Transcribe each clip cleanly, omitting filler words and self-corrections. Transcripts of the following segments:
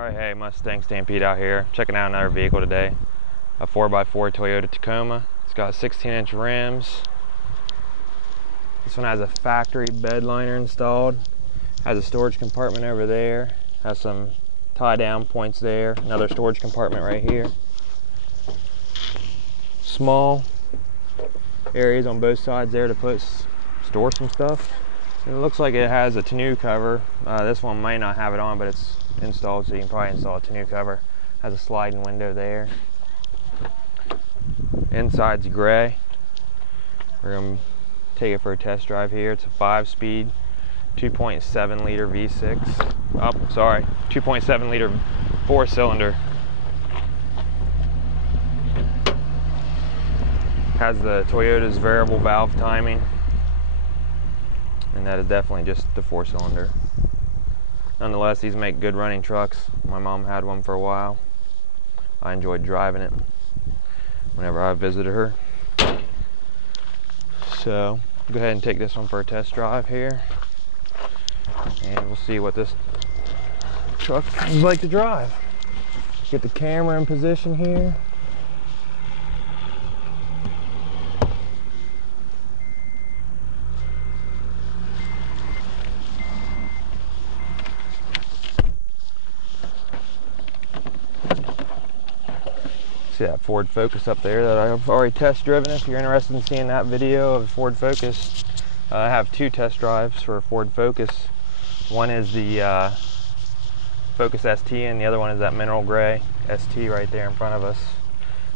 Alright, hey, Mustang Stampede out here, checking out another vehicle today. A 4x4 Toyota Tacoma. It's got 16-inch rims. This one has a factory bed liner installed. Has a storage compartment over there. Has some tie down points there. Another storage compartment right here. Small areas on both sides there to store some stuff. And it looks like it has a tonneau cover. This one might not have it on, but it's installed, so you can probably install a tonneau cover. Has a sliding window there. Inside's gray. We're going to take it for a test drive here. It's a 5-speed 2.7 liter V6. Oh, sorry, 2.7 liter 4-cylinder. Has the Toyota's variable valve timing, and that is definitely just the 4-cylinder. Nonetheless, these make good running trucks. My mom had one for a while. I enjoyed driving it whenever I visited her. So, go ahead and take this one for a test drive here, and we'll see what this truck is like to drive. Get the camera in position here. See that Ford Focus up there that I've already test driven. If you're interested in seeing that video of Ford Focus, I have 2 test drives for a Ford Focus. One is the Focus ST, and the other one is that mineral gray ST right there in front of us.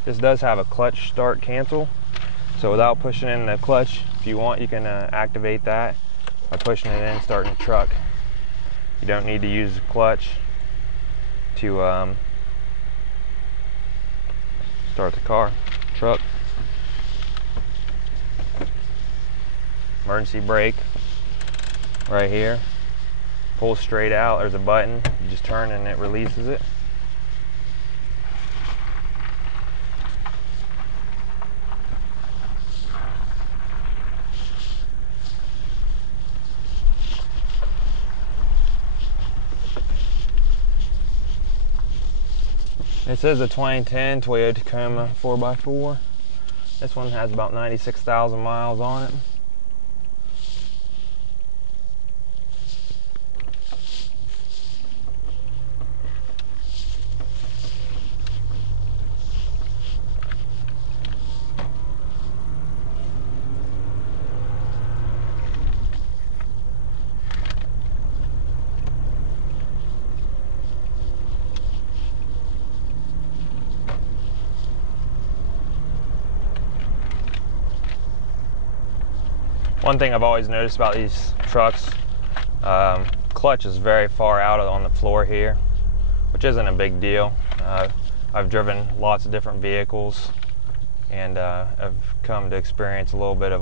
This does have a clutch start cancel, so without pushing in the clutch, if you want, you can activate that by pushing it in, starting the truck. You don't need to use the clutch to start the truck. Emergency brake right here. Pull straight out, there's a button. You just turn and it releases it. This is a 2010 Toyota Tacoma 4x4. This one has about 96,000 miles on it. One thing I've always noticed about these trucks, clutch is very far out on the floor here, which isn't a big deal. I've driven lots of different vehicles, and I've come to experience a little bit of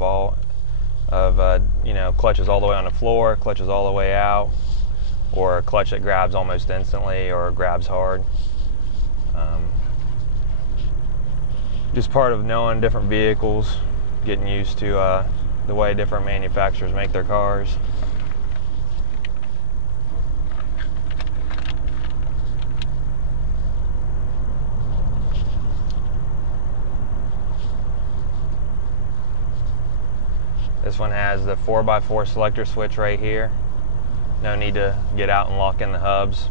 clutches all the way on the floor, clutches all the way out, or a clutch that grabs almost instantly or grabs hard. Just part of knowing different vehicles, getting used to the way different manufacturers make their cars. This one has the 4x4 selector switch right here. No need to get out and lock in the hubs.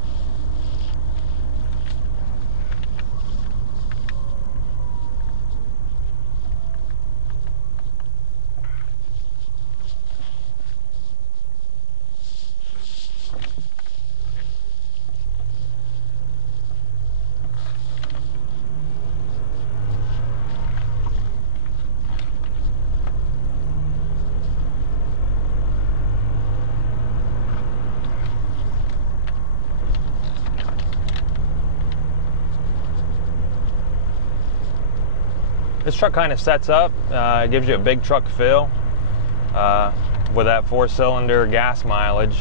This truck kind of sets up, gives you a big truck feel with that 4-cylinder gas mileage.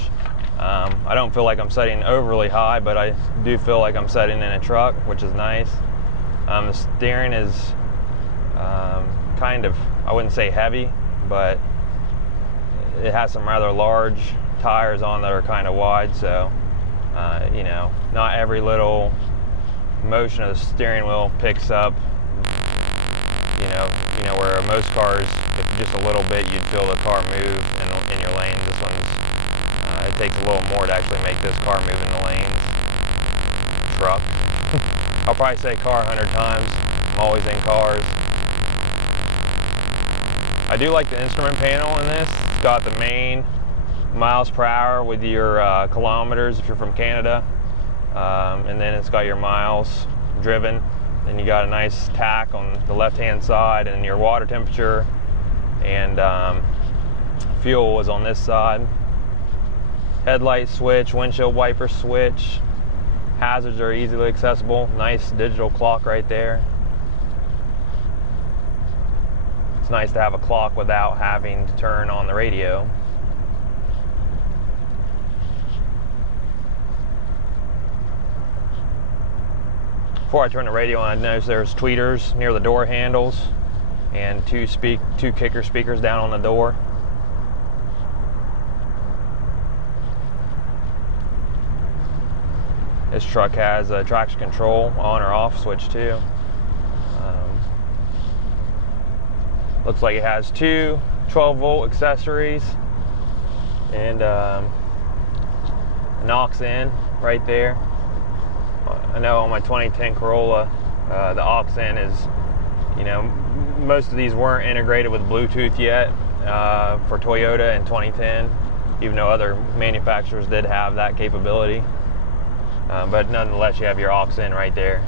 I don't feel like I'm setting overly high, but I do feel like I'm setting in a truck, which is nice. The steering is kind of, I wouldn't say heavy, but it has some rather large tires on that are kind of wide, so You know, not every little motion of the steering wheel picks up. You know where most cars, if just a little bit, you'd feel the car move in your lane. This one's it takes a little more to actually make this car move in the lanes. Truck. I'll probably say car 100 times. I'm always in cars. I do like the instrument panel in this. It's got the main miles per hour with your kilometers if you're from Canada, and then it's got your miles driven. Then you got a nice tack on the left hand side, and your water temperature and fuel is on this side. Headlight switch, windshield wiper switch. Hazards are easily accessible. Nice digital clock right there. It's nice to have a clock without having to turn on the radio. Before I turn the radio on, I noticed there's tweeters near the door handles and two kicker speakers down on the door. This truck has a traction control on or off switch too. Looks like it has two 12-volt accessories and an aux in right there. I know on my 2010 Corolla, the aux in is, you know, most of these weren't integrated with Bluetooth yet for Toyota in 2010, even though other manufacturers did have that capability. But nonetheless, you have your aux in right there.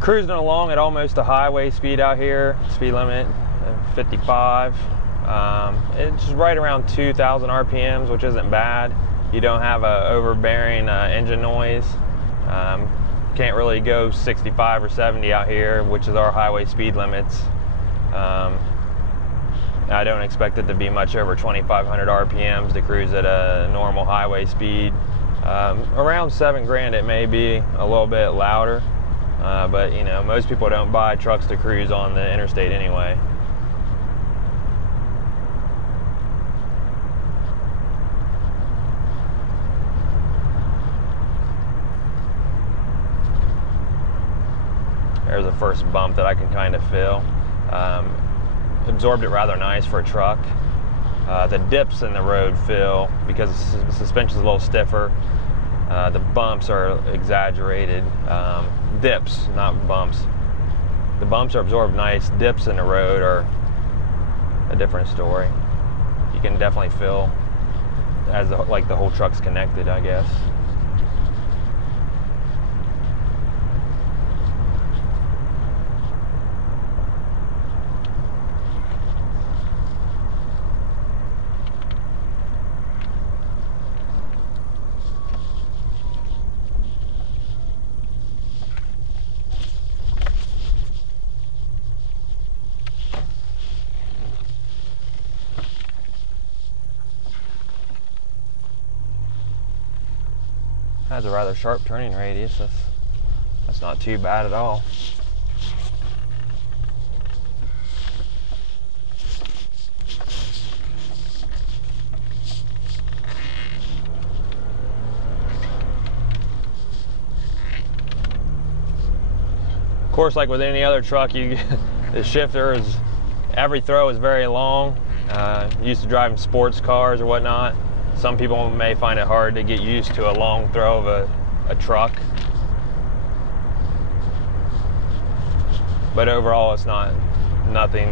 Cruising along at almost a highway speed out here, speed limit 55. It's right around 2,000 RPMs, which isn't bad. You don't have a overbearing engine noise. Can't really go 65 or 70 out here, which is our highway speed limits. I don't expect it to be much over 2,500 RPMs to cruise at a normal highway speed. Around 7 grand it may be a little bit louder. But you know, most people don't buy trucks to cruise on the interstate anyway. There's the first bump that I can kind of feel. Absorbed it rather nice for a truck. The dips in the road feel, because the suspension's a little stiffer. The bumps are exaggerated. Dips, not bumps. The bumps are absorbed nice. Dips in the road are a different story. You can definitely feel as like the whole truck's connected, I guess. Has a rather sharp turning radius. That's not too bad at all. Of course, like with any other truck, the shifter is, every throw is very long. Used to driving sports cars or whatnot. Some people may find it hard to get used to a long throw of a truck. But overall, it's nothing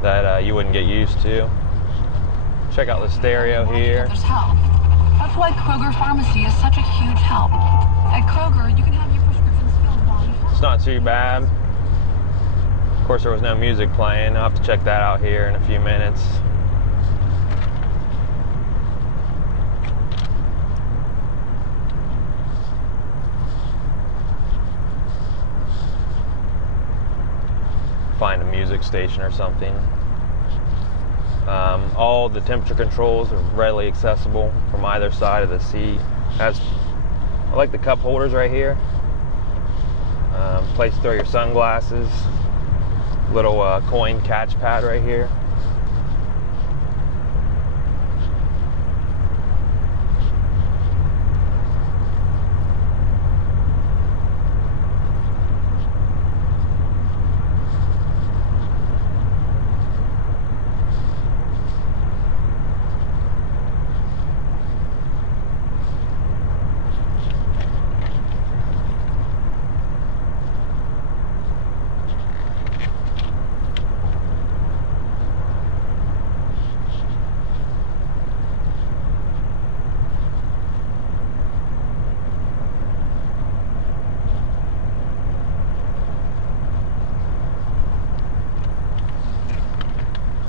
that you wouldn't get used to. Check out the stereo here. There's help. That's why Kroger Pharmacy is such a huge help. At Kroger, you can have your prescriptions It's not too bad. Of course, there was no music playing. I'll have to check that out here in a few minutes. Find a music station or something. All the temperature controls are readily accessible from either side of the seat. I like the cup holders right here. Place to throw your sunglasses. Little coin catch pad right here.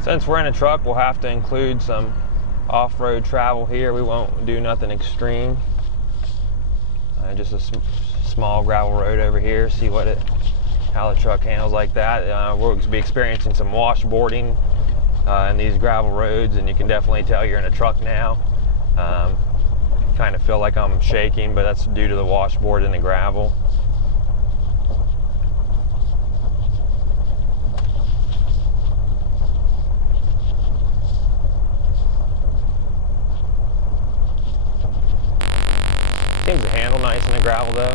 Since we're in a truck, we'll have to include some off-road travel here. We won't do nothing extreme. Just a small gravel road over here. See how the truck handles like that. We'll be experiencing some washboarding in these gravel roads, and you can definitely tell you're in a truck now. Kind of feel like I'm shaking, but that's due to the washboard and the gravel. Seems to handle nice in the gravel though.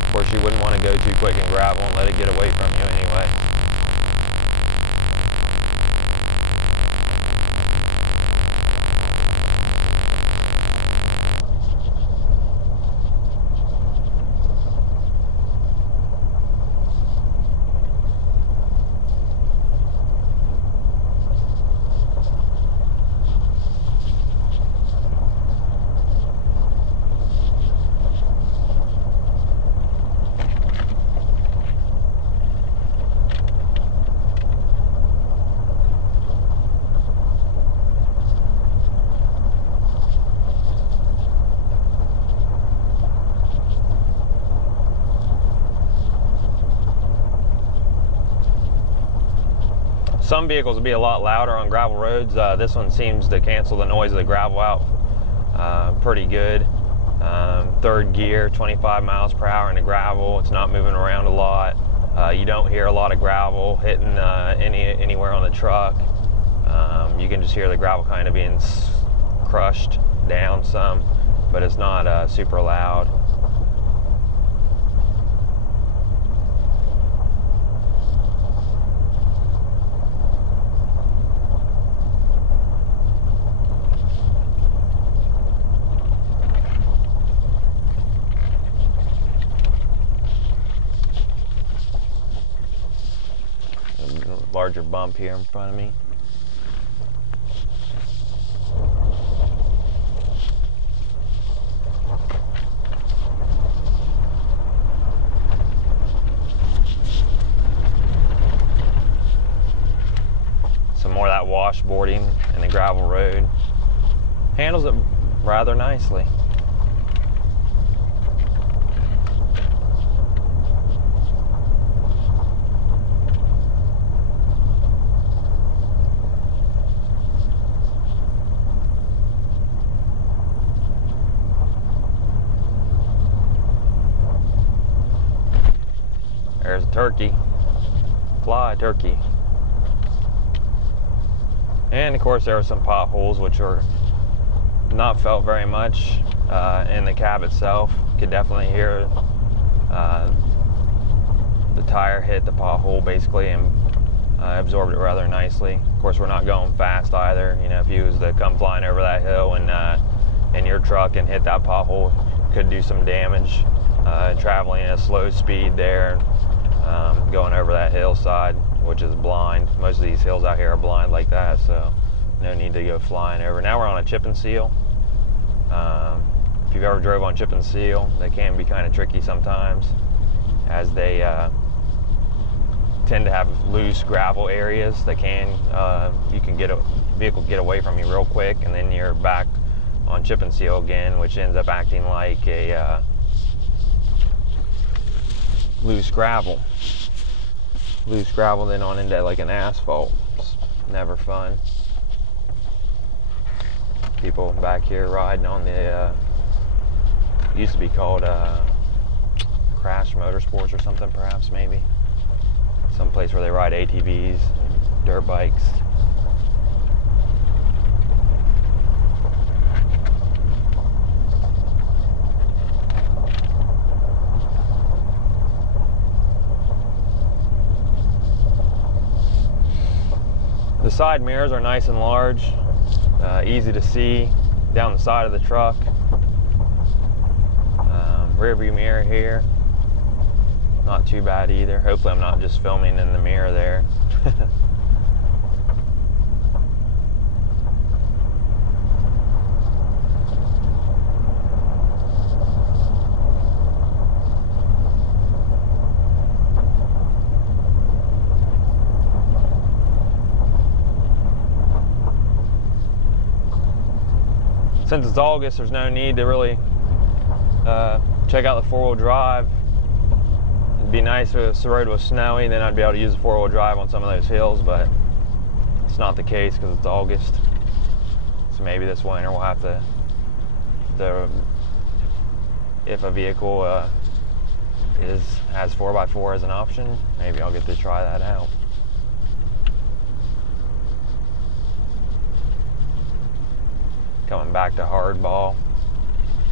Of course, you wouldn't want to go too quick in gravel and let it get away from you anyway. Some vehicles will be a lot louder on gravel roads. This one seems to cancel the noise of the gravel out pretty good. Third gear, 25 miles per hour in the gravel. It's not moving around a lot. You don't hear a lot of gravel hitting anywhere on the truck. You can just hear the gravel kind of being crushed down some, but it's not super loud. Larger bump here in front of me. Some more of that washboarding in the gravel road. Handles it rather nicely. There's a turkey. Fly turkey. And of course there are some potholes which are not felt very much in the cab itself. Could definitely hear the tire hit the pothole basically and absorbed it rather nicely. Of course we're not going fast either. You know, if you was to come flying over that hill and in your truck and hit that pothole, could do some damage. Traveling at a slow speed there. Going over that hillside, which is blind. Most of these hills out here are blind like that, so no need to go flying over. Now we're on a chip and seal. If you've ever drove on chip and seal, they can be kind of tricky sometimes, as they tend to have loose gravel areas that you can get a vehicle get away from you real quick, and then you're back on chip and seal again, which ends up acting like a loose gravel then on into like an asphalt. It's never fun. People back here riding on the used to be called Crash Motorsports or something, perhaps, maybe some place where they ride ATVs, dirt bikes. The side mirrors are nice and large, easy to see down the side of the truck. Rear view mirror here, not too bad either. Hopefully I'm not just filming in the mirror there. Since it's August, there's no need to really check out the four-wheel drive. It'd be nice if the road was snowy, then I'd be able to use the four-wheel drive on some of those hills, but it's not the case because it's August. So maybe this winter we'll have to if a vehicle has 4x4 as an option, maybe I'll get to try that out. Coming back to hardball.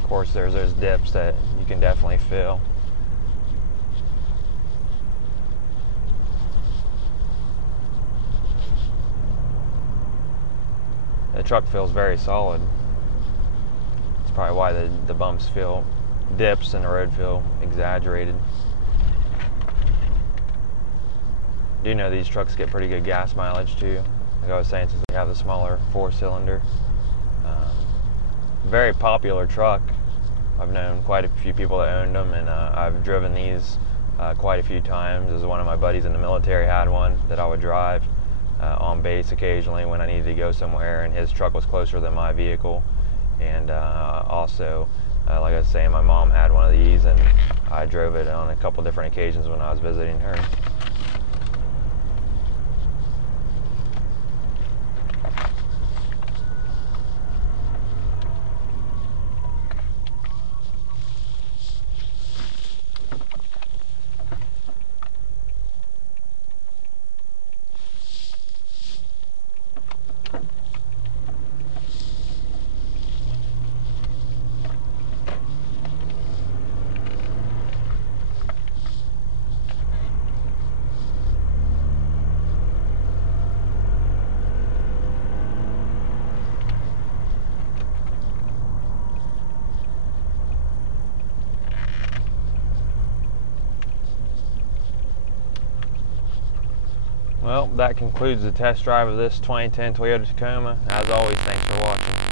Of course, there's those dips that you can definitely feel. The truck feels very solid. That's probably why the bumps feel dips and the road feel exaggerated. Do know these trucks get pretty good gas mileage too. Like I was saying, since they have the smaller 4-cylinder. Very popular truck. I've known quite a few people that owned them, and I've driven these quite a few times. As one of my buddies in the military had one that I would drive on base occasionally when I needed to go somewhere, and his truck was closer than my vehicle. And also, like I was saying, my mom had one of these, and I drove it on a couple different occasions when I was visiting her. Well, that concludes the test drive of this 2010 Toyota Tacoma. As always, thanks for watching.